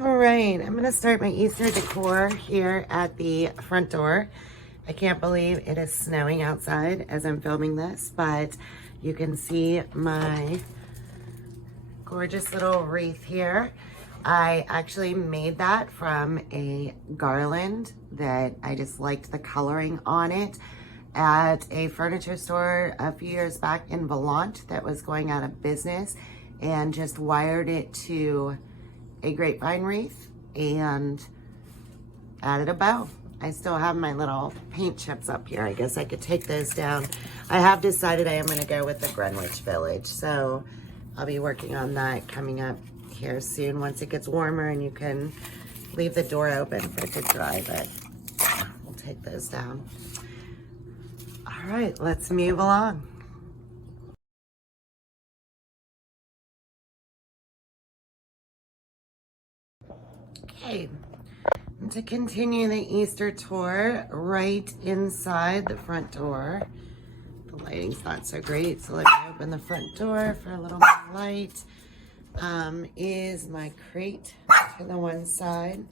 All right, I'm gonna start my Easter decor here at the front door. I can't believe it is snowing outside as I'm filming this, but you can see my gorgeous little wreath here. I actually made that from a garland that I just liked the coloring on it at a furniture store a few years back in Vermont that was going out of business, and just wired it to a grapevine wreath and added a bow. I still have my little paint chips up here. I guess I could take those down. I have decided I am going to go with the Greenwich Village, so I'll be working on that coming up here soon once it gets warmer and you can leave the door open for it to dry, but we'll take those down. All right, let's move along. Okay, and to continue the Easter tour, right inside the front door, the lighting's not so great, so let me open the front door for a little more light, is my crate to the one side.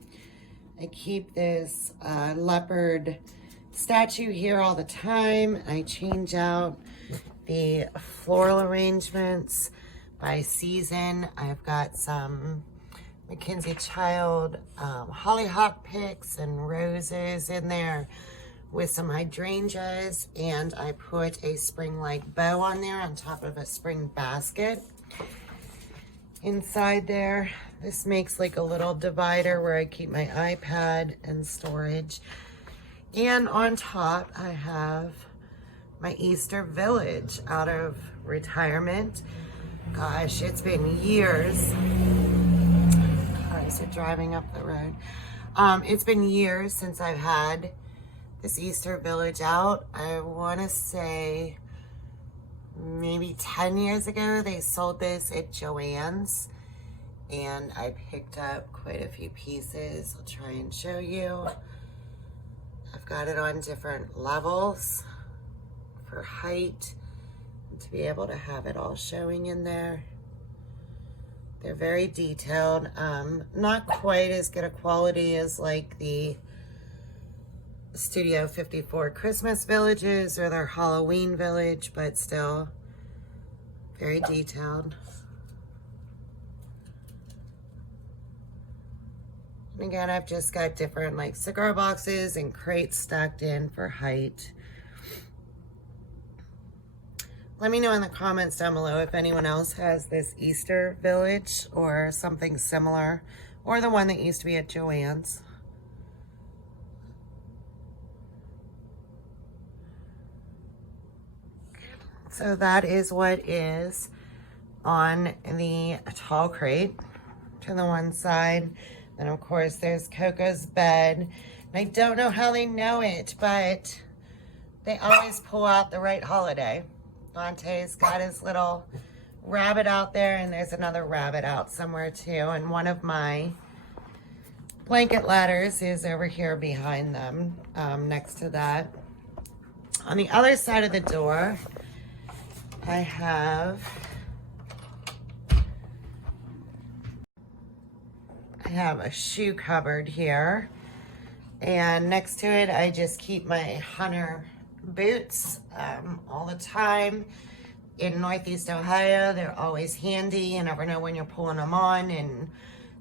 I keep this leopard statue here all the time. I change out the floral arrangements by season. I've got some Mackenzie Child hollyhock picks and roses in there with some hydrangeas, and I put a spring-like bow on there on top of a spring basket. Inside there, this makes like a little divider where I keep my iPad and storage. And on top, I have my Easter Village out of retirement. Gosh, it's been years. Cars are driving up the road. It's been years since I've had this Easter Village out. I want to say maybe 10 years ago, they sold this at Joann's, and I picked up quite a few pieces. I'll try and show you. I've got it on different levels for height, and to be able to have it all showing in there. They're very detailed, not quite as good a quality as like the Studio 54 Christmas villages or their Halloween village, but still very detailed. And again, I've just got different like cigar boxes and crates stacked in for height. Let me know in the comments down below if anyone else has this Easter village or something similar, or the one that used to be at Joann's. So that is what is on the tall crate to the one side. Then of course there's Coco's bed. And I don't know how they know it, but they always pull out the right holiday. Dante's got his little rabbit out there, and there's another rabbit out somewhere too. And one of my blanket ladders is over here behind them, next to that. On the other side of the door, I have a shoe cupboard here, and next to it I just keep my hunter boots all the time. In Northeast Ohio, they're always handy. You never know when you're pulling them on in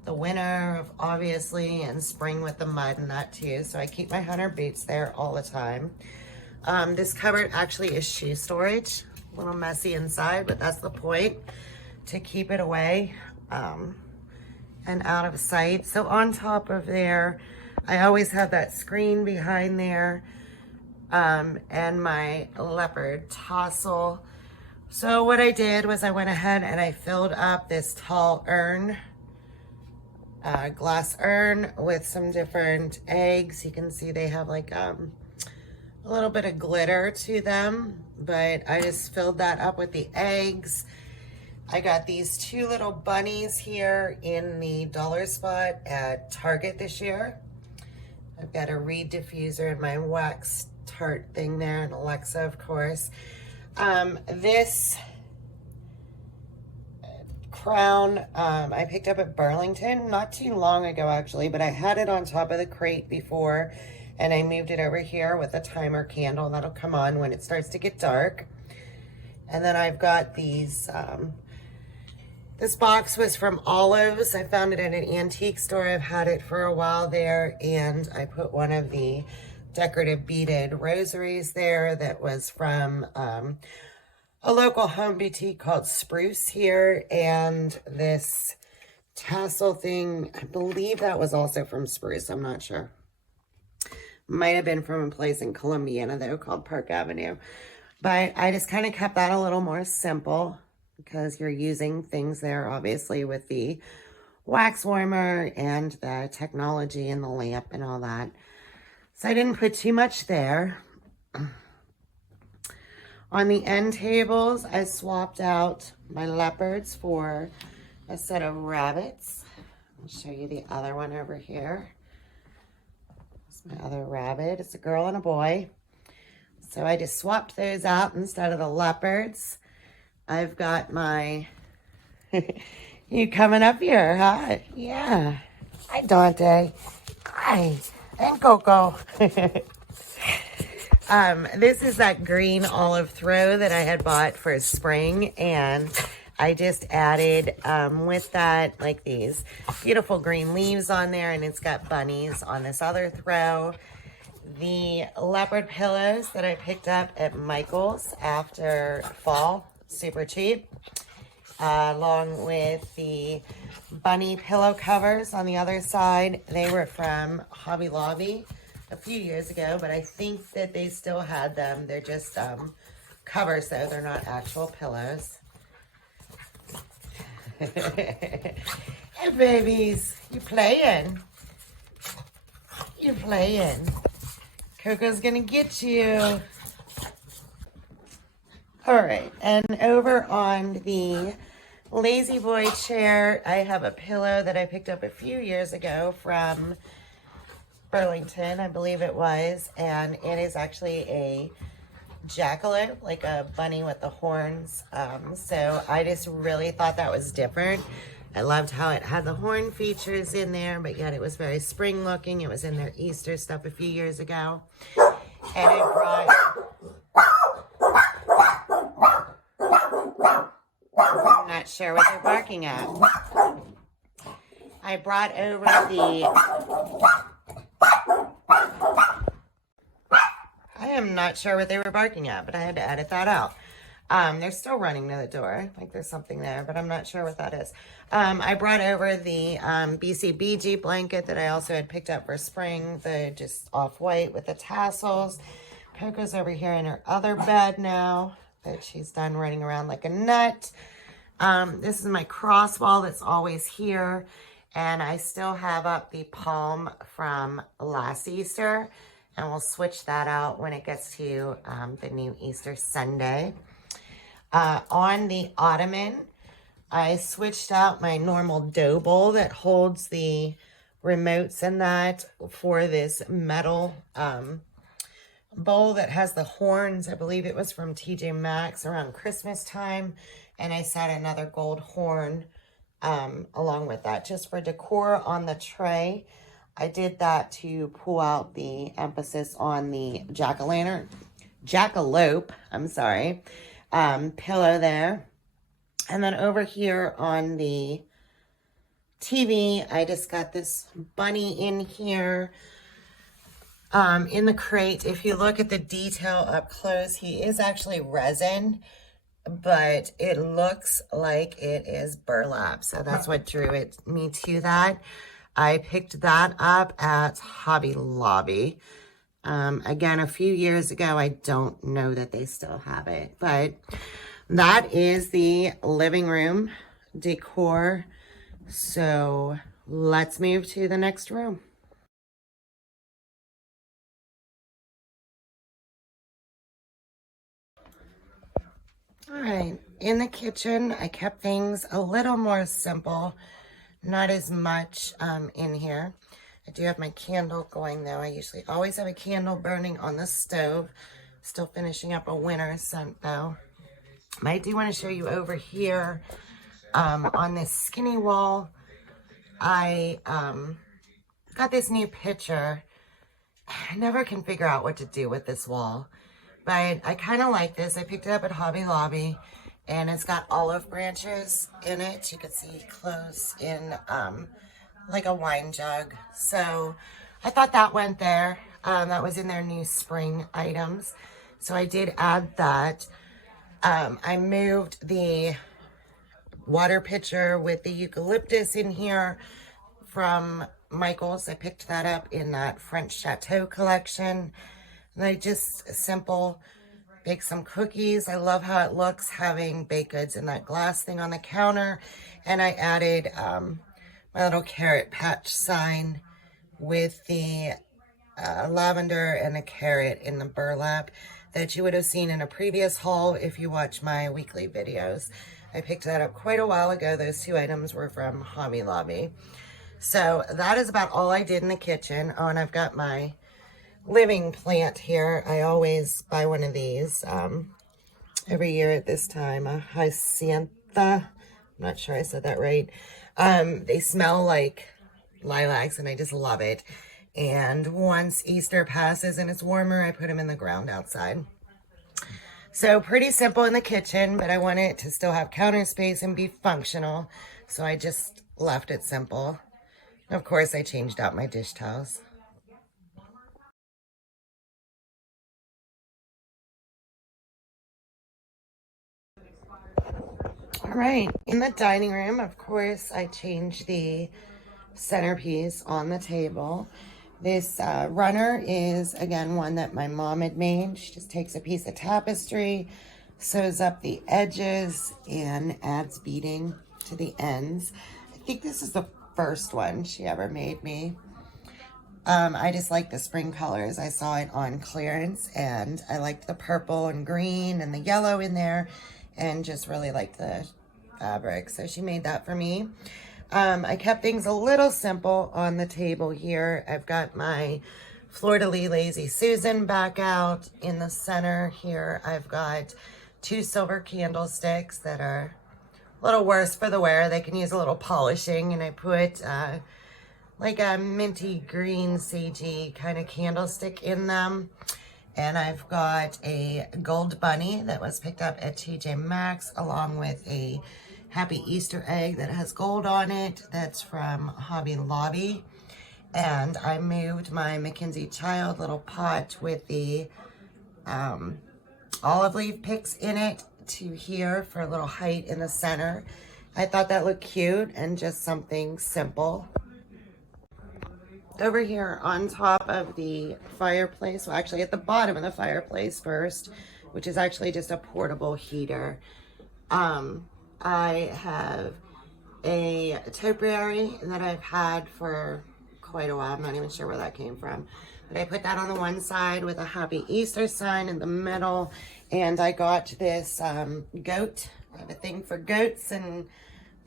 the winter, obviously, and spring with the mud and that too. So I keep my hunter boots there all the time. This cupboard actually is shoe storage. A little messy inside, but that's the point, to keep it away and out of sight. So on top of there, I always have that screen behind there, and my leopard tassel. So what I did was I went ahead and I filled up this tall urn, glass urn, with some different eggs. You can see they have like a little bit of glitter to them, but I just filled that up with the eggs. I got these two little bunnies here in the dollar spot at Target this year. I've got a reed diffuser and my wax tart thing there, and Alexa, of course. This crown I picked up at Burlington not too long ago actually, but I had it on top of the crate before and I moved it over here with a timer candle that'll come on when it starts to get dark. And then I've got these, this box was from Olives. I found it at an antique store. I've had it for a while there, and I put one of the decorative beaded rosaries there that was from a local home boutique called Spruce here, and this tassel thing, I believe that was also from Spruce. I'm not sure. Might have been from a place in Columbiana though called Park Avenue. But I just kind of kept that a little more simple because you're using things there obviously with the wax warmer and the technology and the lamp and all that. So I didn't put too much there. On the end tables, I swapped out my leopards for a set of rabbits. I'll show you the other one over here. It's my other rabbit. It's a girl and a boy. So I just swapped those out instead of the leopards. I've got my... You coming up here, huh? Yeah. Hi, Dante. Hi. And Coco. This is that green olive throw that I had bought for spring, and I just added with that like these beautiful green leaves on there, and it's got bunnies on this other throw. The leopard pillows that I picked up at Michael's after fall, super cheap, along with the bunny pillow covers on the other side. They were from Hobby Lobby a few years ago, but I think that they still had them. They're just covers though, they're not actual pillows. Hey babies, you playing? You playing? Coco's gonna get you. All right, and over on the Lazy Boy chair, I have a pillow that I picked up a few years ago from Burlington, I believe it was, and it is actually a jackalope, like a bunny with the horns. So I just really thought that was different. I loved how it had the horn features in there, but yet it was very spring looking. It was in their Easter stuff a few years ago. And I brought... I'm not sure what they're barking at. I brought over the... I am not sure what they were barking at, but I had to edit that out. They're still running to the door. Like there's something there, but I'm not sure what that is. I brought over the BCBG blanket that I also had picked up for spring, the just off-white with the tassels. Coco's over here in her other bed now that she's done running around like a nut. This is my cross wall that's always here, and I still have up the palm from last Easter, and we'll switch that out when it gets to the new Easter Sunday. On the ottoman, I switched out my normal dough bowl that holds the remotes and that for this metal bowl that has the horns. I believe it was from TJ Maxx around Christmas time, and I set another gold horn along with that just for decor on the tray. I did that to pull out the emphasis on the jackalope, I'm sorry, pillow there. And then over here on the TV, I just got this bunny in here in the crate. If you look at the detail up close, he is actually resin, but it looks like it is burlap. So that's what drew me to that. I picked that up at Hobby Lobby. Again, a few years ago. I don't know that they still have it, but that is the living room decor. So let's move to the next room. All right, in the kitchen, I kept things a little more simple. Not as much in here. I do have my candle going though. I usually always have a candle burning on the stove. Still finishing up a winter scent though. I do want to show you over here. On this skinny wall, I got this new picture. I never can figure out what to do with this wall, but I kind of like this. I picked it up at Hobby Lobby, and it's got olive branches in it. You can see close in like a wine jug. So I thought that went there. That was in their new spring items. So I did add that. I moved the water pitcher with the eucalyptus in here from Michael's. I picked that up in that French Chateau collection. And I just simple bake some cookies. I love how it looks having baked goods in that glass thing on the counter. And I added my little carrot patch sign with the lavender and a carrot in the burlap that you would have seen in a previous haul if you watch my weekly videos. I picked that up quite a while ago. Those two items were from Hobby Lobby. So that is about all I did in the kitchen. Oh, and I've got my living plant here. I always buy one of these every year at this time, a hyacinth. I'm not sure I said that right. They smell like lilacs and I just love it. And once Easter passes and it's warmer, I put them in the ground outside. So pretty simple in the kitchen, but I want it to still have counter space and be functional. So I just left it simple. And of course, I changed out my dish towels. All right, in the dining room, of course, I changed the centerpiece on the table. This runner is, again, one that my mom had made. She just takes a piece of tapestry, sews up the edges, and adds beading to the ends. I think this is the first one she ever made me. I just like the spring colors. I saw it on clearance, and I liked the purple and green and the yellow in there, and just really liked the fabric. So she made that for me. I kept things a little simple on the table here. I've got my Fleur-de-Lis Lazy Susan back out in the center here. I've got 2 silver candlesticks that are a little worse for the wear. They can use a little polishing, and I put like a minty green sagey kind of candlestick in them. And I've got a gold bunny that was picked up at TJ Maxx along with a Happy Easter egg that has gold on it. That's from Hobby Lobby. And I moved my Mackenzie Child little pot with the olive leaf picks in it to here for a little height in the center. I thought that looked cute and just something simple. Over here on top of the fireplace, well, actually at the bottom of the fireplace first, which is actually just a portable heater. I have a topiary that I've had for quite a while. I'm not even sure where that came from. But I put that on the one side with a Happy Easter sign in the middle. And I got this goat. I have a thing for goats and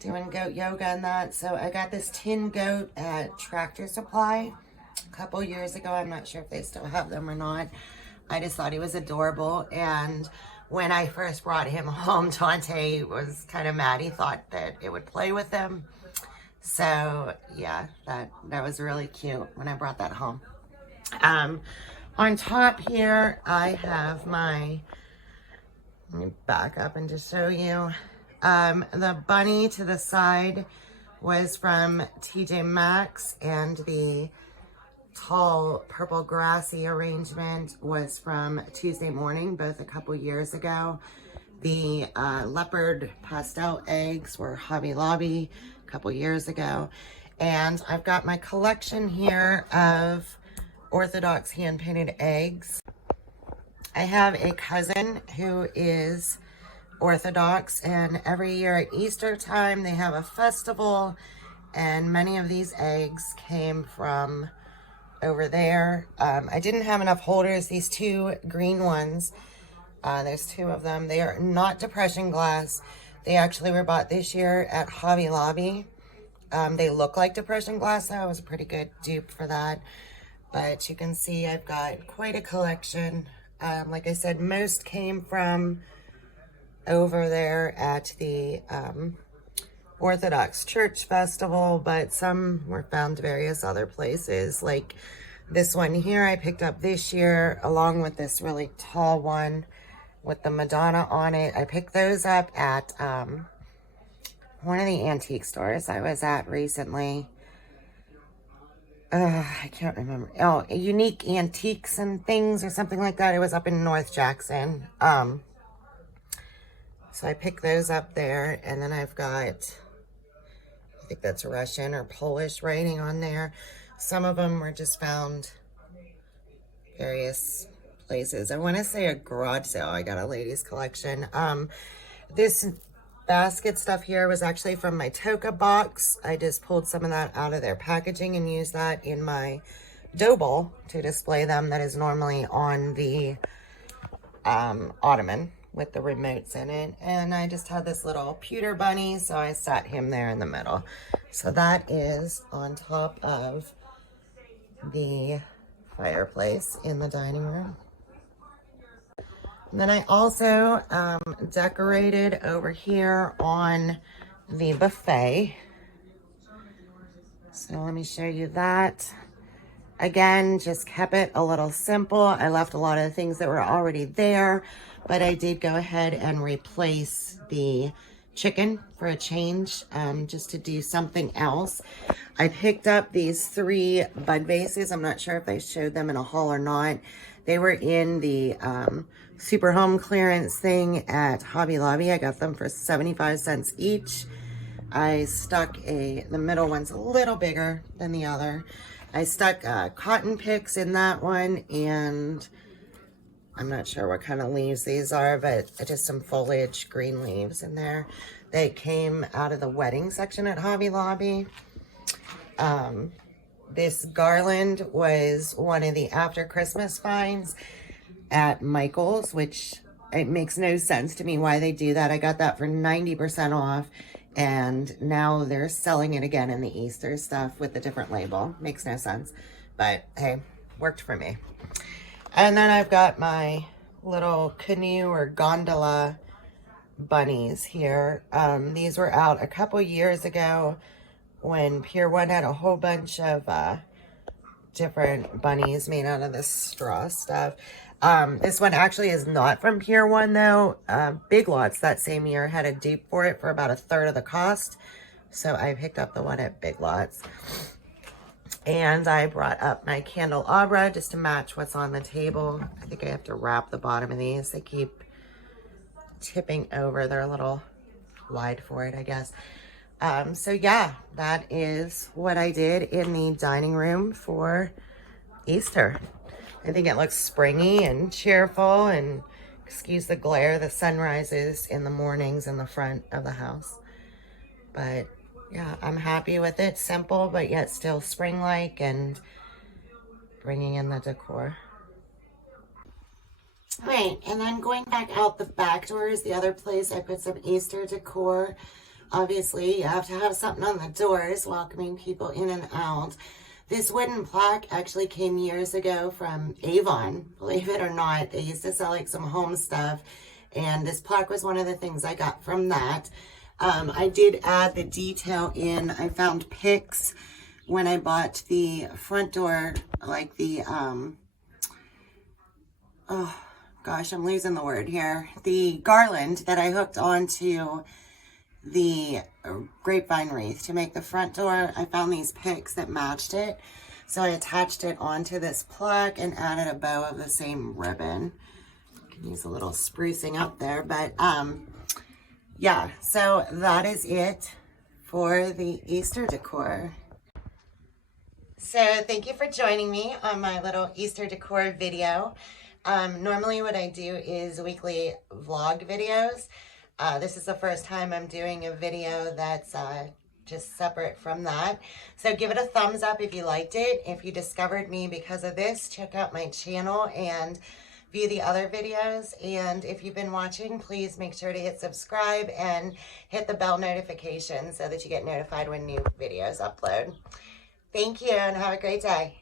doing goat yoga and that. So I got this tin goat at Tractor Supply a couple years ago. I'm not sure if they still have them or not. I just thought he was adorable. And when I first brought him home, Dante was kind of mad. He thought that it would play with him. So yeah, that was really cute when I brought that home. On top here, I have my, let me back up and just show you. The bunny to the side was from TJ Maxx, and the tall purple grassy arrangement was from Tuesday Morning, both a couple years ago. The leopard pastel eggs were Hobby Lobby a couple years ago. And I've got my collection here of Orthodox hand-painted eggs. I have a cousin who is Orthodox, and every year at Easter time they have a festival, and many of these eggs came from over there. I didn't have enough holders. These 2 green ones, there's 2 of them. They are not depression glass. They actually were bought this year at Hobby Lobby. They look like depression glass though. I was a pretty good dupe for that. But you can see I've got quite a collection. Like I said, most came from over there at the Orthodox Church festival, but some were found various other places. Like this one here I picked up this year, along with this really tall one with the Madonna on it. I picked those up at one of the antique stores I was at recently. I can't remember. Oh, Unique Antiques and Things or something like that. It was up in North Jackson. So I picked those up there, and then I've got, I think that's Russian or Polish writing on there. Some of them were just found various places. I want to say a garage sale. I got a ladies collection. This basket stuff here was actually from my Toka box. I just pulled some of that out of their packaging and used that in my dough bowl to display them. That is normally on the ottoman with the remotes in it. And I just had this little pewter bunny, so I sat him there in the middle. So that is on top of the fireplace in the dining room. And then I also decorated over here on the buffet. So let me show you that. Again, just kept it a little simple. I left a lot of the things that were already there, but I did go ahead and replace the chicken for a change, just to do something else. I picked up these 3 bud vases. I'm not sure if I showed them in a haul or not. They were in the super home clearance thing at Hobby Lobby. I got them for 75 cents each. I stuck the middle one's a little bigger than the other. I stuck cotton picks in that one, and I'm not sure what kind of leaves these are, but just some foliage green leaves in there. They came out of the wedding section at Hobby Lobby. This garland was one of the after Christmas finds at Michael's, which it makes no sense to me why they do that. I got that for 90% off, and now they're selling it again in the Easter stuff with a different label. Makes no sense, but hey, worked for me. And then I've got my little canoe or gondola bunnies here. These were out a couple years ago when Pier 1 had a whole bunch of different bunnies made out of this straw stuff. This one actually is not from Pier 1 though. Big Lots that same year had a dupe for it for about 1/3 of the cost. So I picked up the one at Big Lots. And I brought up my candelabra just to match what's on the table. I think I have to wrap the bottom of these. They keep tipping over. They're a little wide for it, I guess. So yeah, that is what I did in the dining room for Easter. I think it looks springy and cheerful, and excuse the glare, the sun rises in the mornings in the front of the house. But yeah, I'm happy with it. Simple, but yet still spring-like, and bringing in the decor. All right, and then going back out the back door is the other place I put some Easter decor. Obviously, you have to have something on the doors welcoming people in and out. This wooden plaque actually came years ago from Avon. Believe it or not, they used to sell like some home stuff, and this plaque was one of the things I got from that. I did add the detail in. I found picks when I bought the front door, like the, oh gosh, I'm losing the word here. The garland that I hooked onto the grapevine wreath to make the front door. I found these picks that matched it. So I attached it onto this plaque and added a bow of the same ribbon. Can use a little sprucing up there, but yeah, so that is it for the Easter decor. So thank you for joining me on my little Easter decor video. Normally what I do is weekly vlog videos. This is the first time I'm doing a video that's just separate from that. So give it a thumbs up if you liked it. If you discovered me because of this, check out my channel and view the other videos. And if you've been watching, please make sure to hit subscribe and hit the bell notification so that you get notified when new videos upload. Thank you and have a great day.